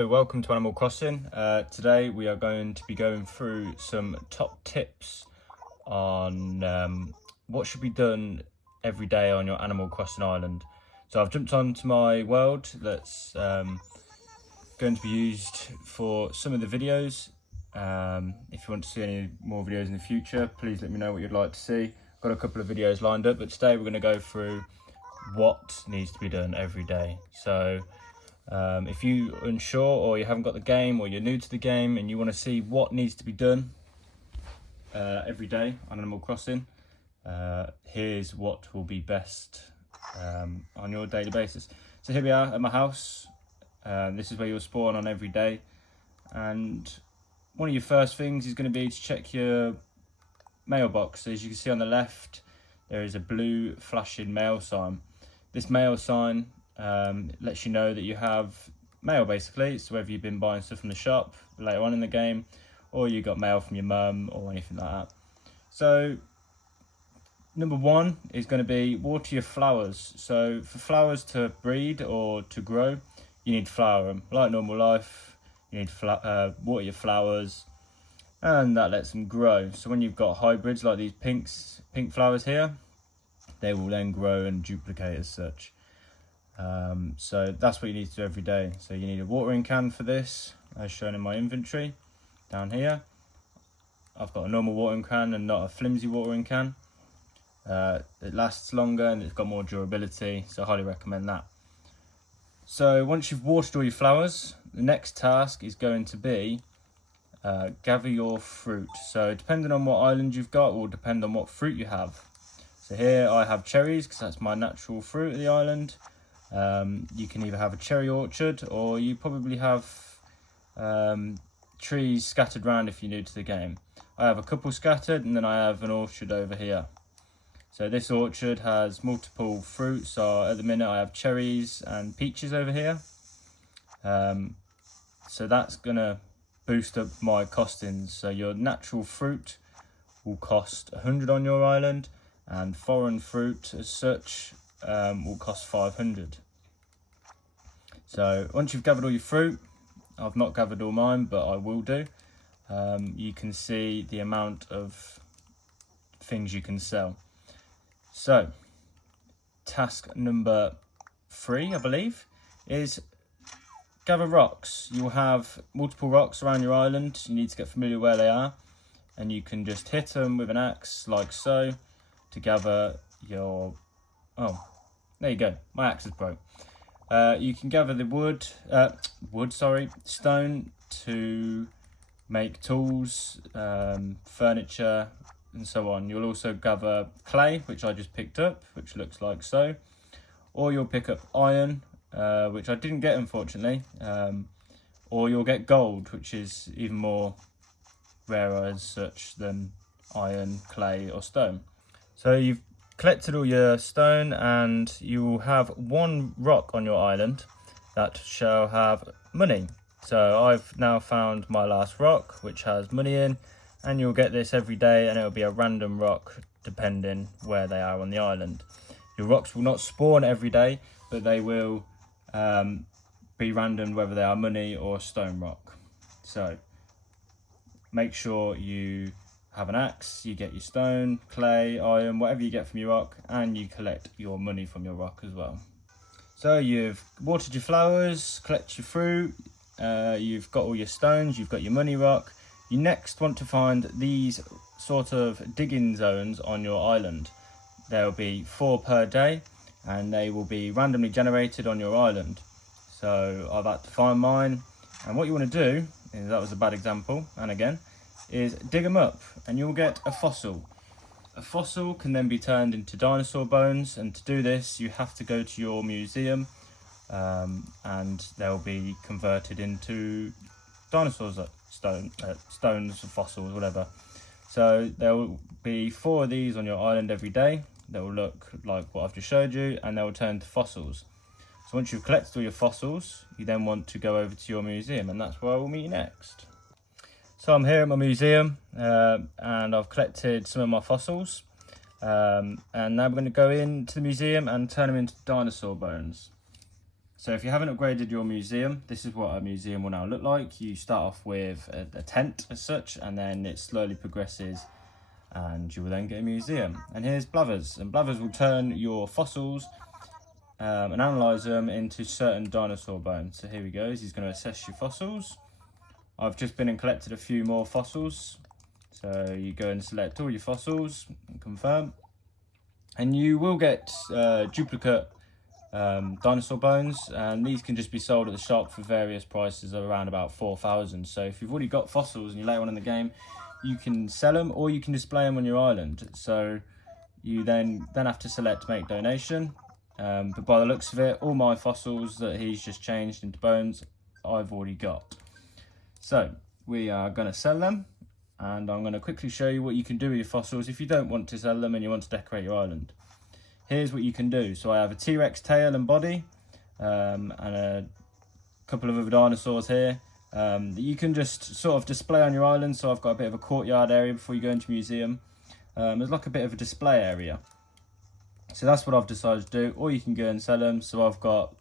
Hello, welcome to Animal Crossing. Today we are going to be going through some top tips on what should be done every day on your Animal Crossing island. So I've jumped onto my world that's going to be used for some of the videos. If you want to see any more videos in the future, please let me know what you'd like to see. Got a couple of videos lined up, but today we're going to go through what needs to be done every day. So if you're unsure or you haven't got the game or you're new to the game and you want to see what needs to be done every day on Animal Crossing, here's what will be best on your daily basis. So here we are at my house. This is where you'll spawn on every day, and one of your first things is going to be to check your mailbox. So as you can see on the left, there is a blue flashing mail sign. This mail sign lets you know that you have mail, basically. So whether you've been buying stuff from the shop later on in the game, or you got mail from your mum or anything like that. So number one is going to be water your flowers. So for flowers to breed or to grow, you need to flower them. Like normal life, you need to water your flowers, and that lets them grow. So when you've got hybrids like these pink flowers here, they will then grow and duplicate as such. So that's what you need to do every day. So you need a watering can for this, as shown in my inventory down here. I've got a normal watering can and not a flimsy watering can. It lasts longer and it's got more durability, so I highly recommend that. So once you've watered all your flowers, the next task is going to be gather your fruit. So depending on what island you've got will depend on what fruit you have. So here I have cherries because that's my natural fruit of the island. You can either have a cherry orchard, or you probably have trees scattered around if you're new to the game. I have a couple scattered, and then I have an orchard over here. So this orchard has multiple fruits. So at the minute I have cherries and peaches over here. So that's gonna boost up my costings. So your natural fruit will cost 100 on your island, and foreign fruit as such will cost 500. So once you've gathered all your fruit, I've not gathered all mine, but I will do. You can see the amount of things you can sell. So task number 3, I believe, is gather rocks. You'll have multiple rocks around your island. You need to get familiar where they are, and you can just hit them with an axe like so to gather your... Oh, there you go, my axe is broke. You can gather the stone to make tools, furniture, and so on. You'll also gather clay, which I just picked up, which looks like so. Or you'll pick up iron, which I didn't get, unfortunately. Or you'll get gold, which is even more rarer as such than iron, clay, or stone. So you've collected all your stone, and you will have one rock on your island that shall have money. So I've now found my last rock, which has money in, and you'll get this every day, and it'll be a random rock depending where they are on the island. Your rocks will not spawn every day, but they will be random whether they are money or stone rock. So make sure you have an axe, you get your stone, clay, iron, whatever you get from your rock, and you collect your money from your rock as well. So you've watered your flowers, collect your fruit, you've got all your stones, you've got your money rock. You next want to find these sort of digging zones on your island. There will be 4 per day, and they will be randomly generated on your island. So I've had to find mine, and what you want to do, is, that was a bad example, and again, is dig them up, and you'll get a fossil. A fossil can then be turned into dinosaur bones, and to do this you have to go to your museum, and they'll be converted into dinosaurs, stones, fossils, whatever. So there will be 4 of these on your island every day. They will look like what I've just showed you, and they will turn to fossils. So once you've collected all your fossils, you then want to go over to your museum, and that's where I will meet you next. So I'm here at my museum, and I've collected some of my fossils, and now we're going to go into the museum and turn them into dinosaur bones. So if you haven't upgraded your museum, this is what a museum will now look like. You start off with a tent as such, and then it slowly progresses and you will then get a museum. And here's Blathers, and Blathers will turn your fossils and analyse them into certain dinosaur bones. So here he goes, he's going to assess your fossils. I've just been and collected a few more fossils. So you go and select all your fossils and confirm. And you will get duplicate dinosaur bones, and these can just be sold at the shop for various prices of around about 4,000. So if you've already got fossils and you later on in the game, you can sell them or you can display them on your island. So you then have to select make donation. But by the looks of it, all my fossils that he's just changed into bones, I've already got. So we are going to sell them, and I'm going to quickly show you what you can do with your fossils if you don't want to sell them and you want to decorate your island. Here's what you can do. So I have a T-Rex tail and body, and a couple of other dinosaurs here that you can just sort of display on your island. So I've got a bit of a courtyard area before you go into museum. There's like a bit of a display area. So that's what I've decided to do, or you can go and sell them. So I've got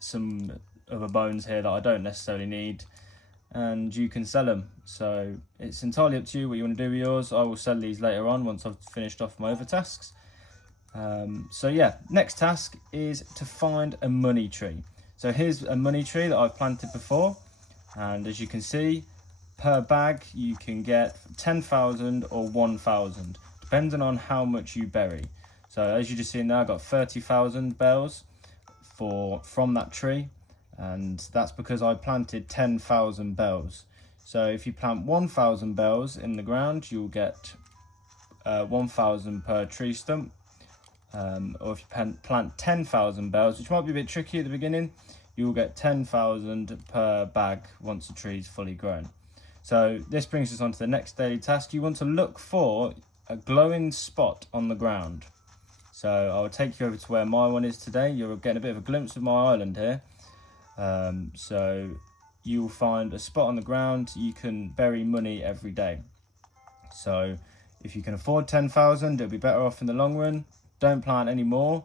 some other bones here that I don't necessarily need, and you can sell them. So it's entirely up to you what you want to do with yours. I will sell these later on once I've finished off my other tasks. So yeah, next task is to find a money tree. So here's a money tree that I've planted before, and as you can see, per bag you can get 10,000 or 1,000 depending on how much you bury. So as you just seen there, I got 30,000 bells from that tree, and that's because I planted 10,000 bells. So if you plant 1,000 bells in the ground, you'll get 1,000 per tree stump. Or if you plant 10,000 bells, which might be a bit tricky at the beginning, you'll get 10,000 per bag once the tree is fully grown. So this brings us on to the next daily task. You want to look for a glowing spot on the ground. So I will take you over to where my one is today. You're getting a bit of a glimpse of my island here. So you'll find a spot on the ground. You can bury money every day. So if you can afford 10,000, it'll be better off in the long run. Don't plant any more.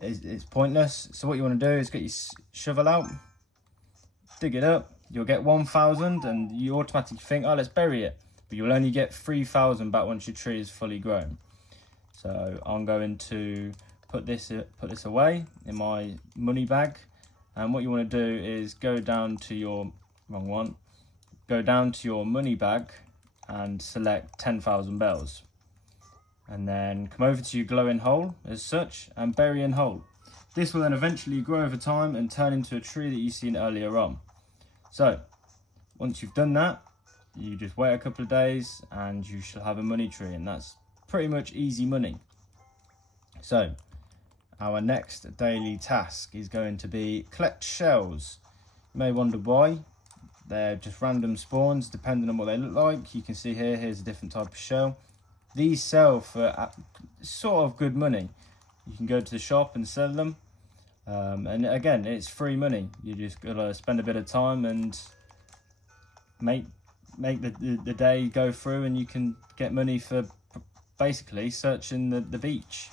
It's pointless. So what you want to do is get your shovel out, dig it up. You'll get 1,000, and you automatically think, oh, let's bury it. But you'll only get 3,000 back once your tree is fully grown. So I'm going to put this away in my money bag. And what you want to do is go down to your Go down to your money bag and select 10,000 bells. And then come over to your glowing hole as such and bury in hole. This will then eventually grow over time and turn into a tree that you've seen earlier on. So once you've done that, you just wait a couple of days and you shall have a money tree, and that's pretty much easy money. So our next daily task is going to be collect shells. You may wonder why. They're just random spawns depending on what they look like. You can see here's a different type of shell. These sell for sort of good money. You can go to the shop and sell them. And again, it's free money. You just gotta spend a bit of time and make the day go through, and you can get money for basically searching the beach.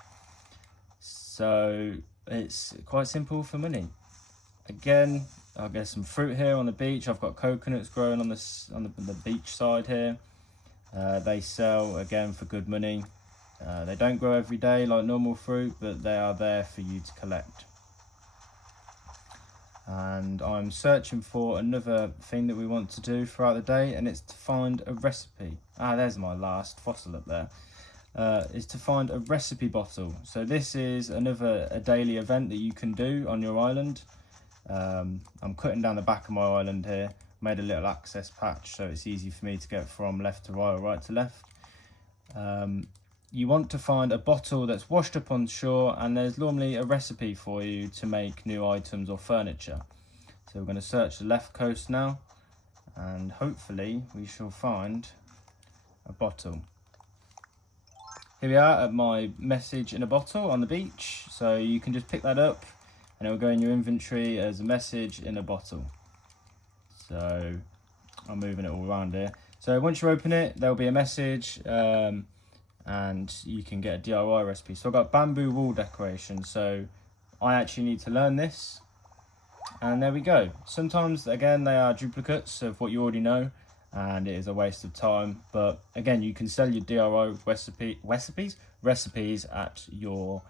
So it's quite simple for money. Again, I'll get some fruit here on the beach. I've got coconuts growing on the beach side here. They sell again for good money. They don't grow every day like normal fruit, but they are there for you to collect. And I'm searching for another thing that we want to do throughout the day, and it's to find a recipe. There's my last fossil up there. Is to find a recipe bottle. So this is a daily event that you can do on your island. I'm cutting down the back of my island here. Made a little access patch so it's easy for me to get from left to right or right to left. You want to find a bottle that's washed up on shore, and there's normally a recipe for you to make new items or furniture. So we're going to search the left coast now, and hopefully we shall find a bottle. Here we are at my message in a bottle on the beach. So you can just pick that up and it will go in your inventory as a message in a bottle. So I'm moving it all around here. So once you open it, there'll be a message and you can get a DIY recipe. So I've got bamboo wall decoration. So I actually need to learn this. And there we go. Sometimes, again, they are duplicates of what you already know, and it is a waste of time. But again, you can sell your DIY recipes at your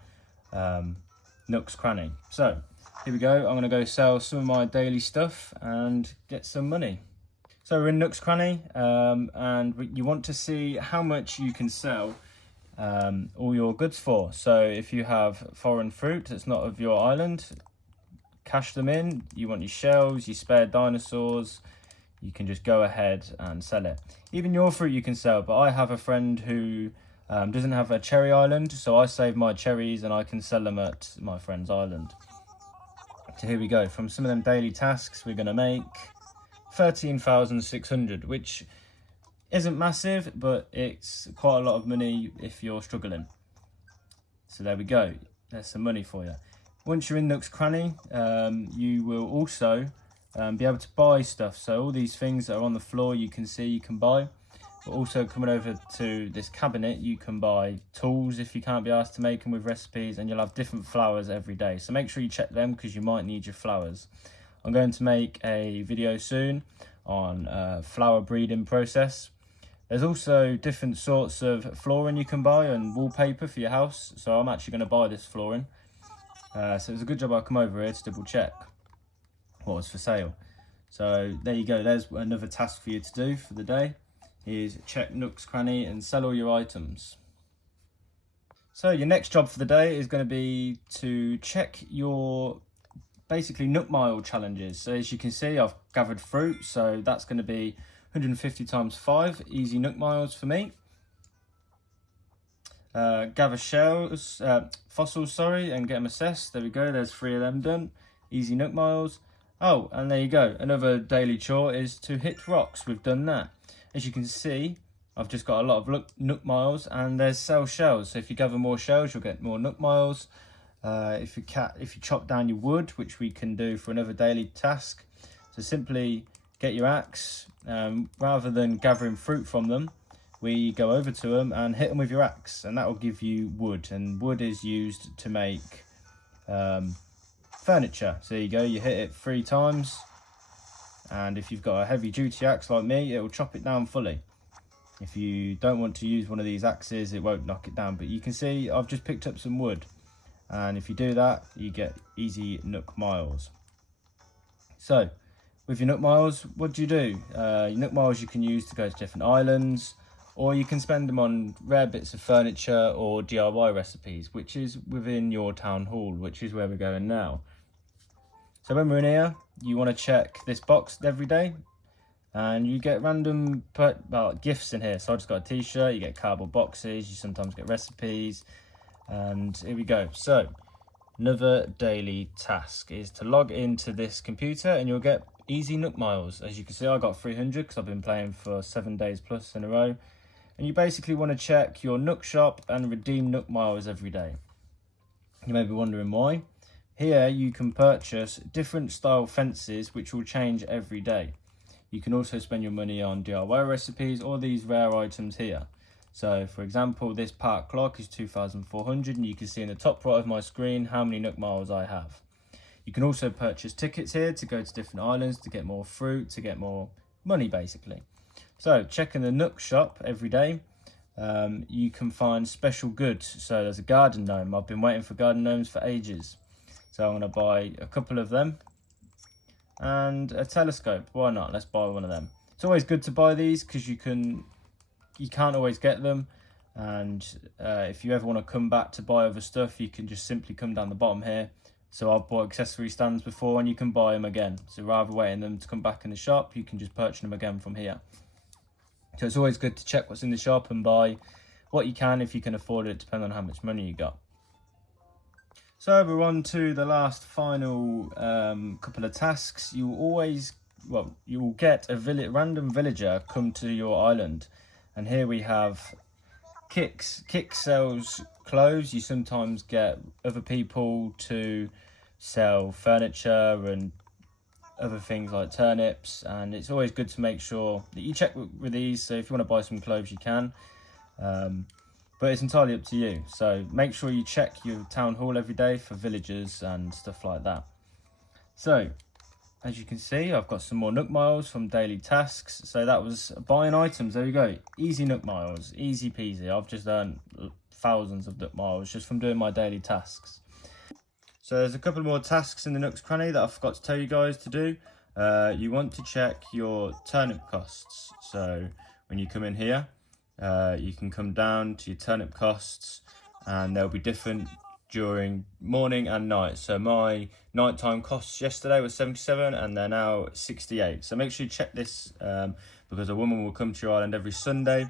Nooks cranny. So here we go. I'm going to go sell some of my daily stuff and get some money. So we're in Nooks cranny, and you want to see how much you can sell all your goods for. So if you have foreign fruit that's not of your island, cash them in. You want your shells, your spare dinosaurs, you can just go ahead and sell it. Even your fruit you can sell, but I have a friend who doesn't have a cherry island, so I save my cherries and I can sell them at my friend's island. So here we go. From some of them daily tasks, we're going to make 13,600, which isn't massive, but it's quite a lot of money if you're struggling. So there we go. There's some money for you. Once you're in Nooks cranny, you will also be able to buy stuff. So all these things that are on the floor, you can see you can buy. But also coming over to this cabinet, you can buy tools if you can't be asked to make them with recipes, and you'll have different flowers every day. So make sure you check them because you might need your flowers. I'm going to make a video soon on flower breeding process. There's also different sorts of flooring you can buy and wallpaper for your house. So I'm actually going to buy this flooring. So it's a good job I come over here to double check what was for sale. So there you go. There's another task for you to do for the day. Is check Nooks cranny and sell all your items. So your next job for the day is going to be to check your basically Nook mile challenges. So as you can see, I've gathered fruit, so that's going to be 150 times 5 easy Nook miles for me. Gather shells, fossils, and get them assessed. There we go. There's 3 of them done. Easy Nook miles. Oh, and there you go. Another daily chore is to hit rocks. We've done that. As you can see, I've just got a lot of Nook miles, and there's sell shells. So if you gather more shells, you'll get more Nook miles. If you chop down your wood, which we can do for another daily task. So simply get your axe. Rather than gathering fruit from them, we go over to them and hit them with your axe, and that will give you wood. And wood is used to make furniture. So there you go. You hit it 3 times. And if you've got a heavy duty axe like me, it will chop it down fully. If you don't want to use one of these axes, it won't knock it down. But you can see I've just picked up some wood. And if you do that, you get easy Nook miles. So with your Nook miles, what do? Your Nook miles you can use to go to different islands, or you can spend them on rare bits of furniture or DIY recipes, which is within your town hall, which is where we're going now. So when we're in here, you want to check this box every day, and you get random gifts in here. So I just got a t-shirt, you get cardboard boxes, you sometimes get recipes, and here we go. So another daily task is to log into this computer, and you'll get easy Nook miles. As you can see, I got 300 because I've been playing for 7 days plus in a row. And you basically want to check your Nook shop and redeem Nook miles every day. You may be wondering why. Here you can purchase different style fences which will change every day. You can also spend your money on DIY recipes or these rare items here. So for example, this park clock is 2,400, and you can see in the top right of my screen how many Nook miles I have. You can also purchase tickets here to go to different islands to get more fruit, to get more money basically. So checking the Nook shop every day, you can find special goods. So there's a garden gnome. I've been waiting for garden gnomes for ages. So I'm going to buy a couple of them and a telescope. Why not? Let's buy one of them. It's always good to buy these because you can't always get them. And if you ever want to come back to buy other stuff, you can just simply come down the bottom here. So I've bought accessory stands before, and you can buy them again. So rather than waiting them to come back in the shop, you can just purchase them again from here. So it's always good to check what's in the shop and buy what you can if you can afford it, depending on how much money you got. So we're on to the last final couple of tasks. You will get a random villager come to your island. And here we have Kix. Kix sells clothes. You sometimes get other people to sell furniture and other things like turnips. And it's always good to make sure that you check with these. So if you want to buy some clothes, you can. but it's entirely up to you. So make sure you check your town hall every day for villagers and stuff like that. So as you can see, I've got some more Nook miles from daily tasks. So that was buying items. There you go. Easy Nook miles. Easy peasy. I've just earned thousands of Nook miles just from doing my daily tasks. So there's a couple more tasks in the Nooks cranny that I forgot to tell you guys to do. You want to check your turnip costs. So when you come in here, you can come down to your turnip costs and they'll be different during morning and night. So my nighttime costs yesterday was 77 and they're now 68. So make sure you check this because a woman will come to your island every Sunday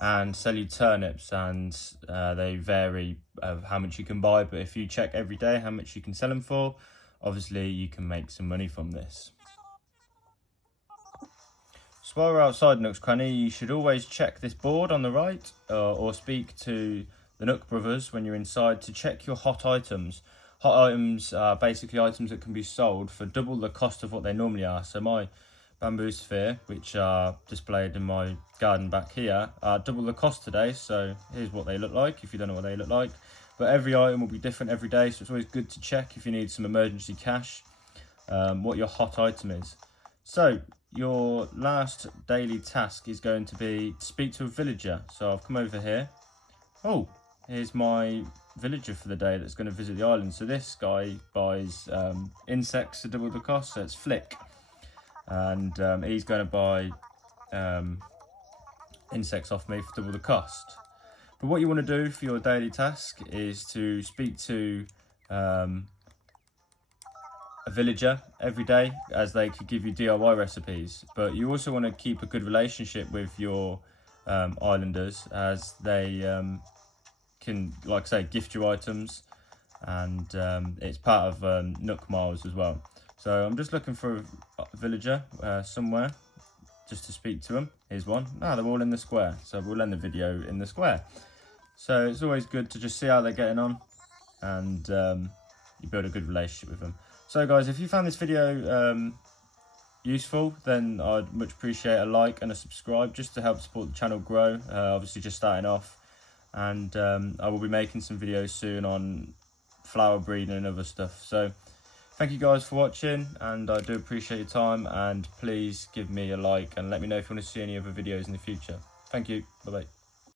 and sell you turnips, and they vary of how much you can buy, but if you check every day how much you can sell them for, obviously you can make some money from this. So while we're outside Nooks Cranny, you should always check this board on the right or speak to the Nook brothers when you're inside to check your hot items. Hot items are basically items that can be sold for double the cost of what they normally are. So my bamboo sphere, which are displayed in my garden back here, are double the cost today. So here's what they look like if you don't know what they look like. But every item will be different every day, so it's always good to check if you need some emergency cash what your hot item is. So your last daily task is going to be to speak to a villager. So I've come over here. Oh, here's my villager for the day that's going to visit the island. So this guy buys insects to double the cost, so it's Flick. And he's going to buy insects off me for double the cost. But what you want to do for your daily task is to speak to a villager every day, as they could give you DIY recipes. But you also want to keep a good relationship with your islanders, as they can, like I say, gift you items, and it's part of Nook Miles as well. So I'm just looking for a villager somewhere just to speak to them. Here's one. Ah, they're all in the square, so we'll end the video in the square. So it's always good to just see how they're getting on, and you build a good relationship with them. So guys, if you found this video useful, then I'd much appreciate a like and a subscribe just to help support the channel grow. Obviously just starting off, and I will be making some videos soon on flower breeding and other stuff. So thank you guys for watching, and I do appreciate your time, and please give me a like and let me know if you want to see any other videos in the future. Thank you. Bye bye.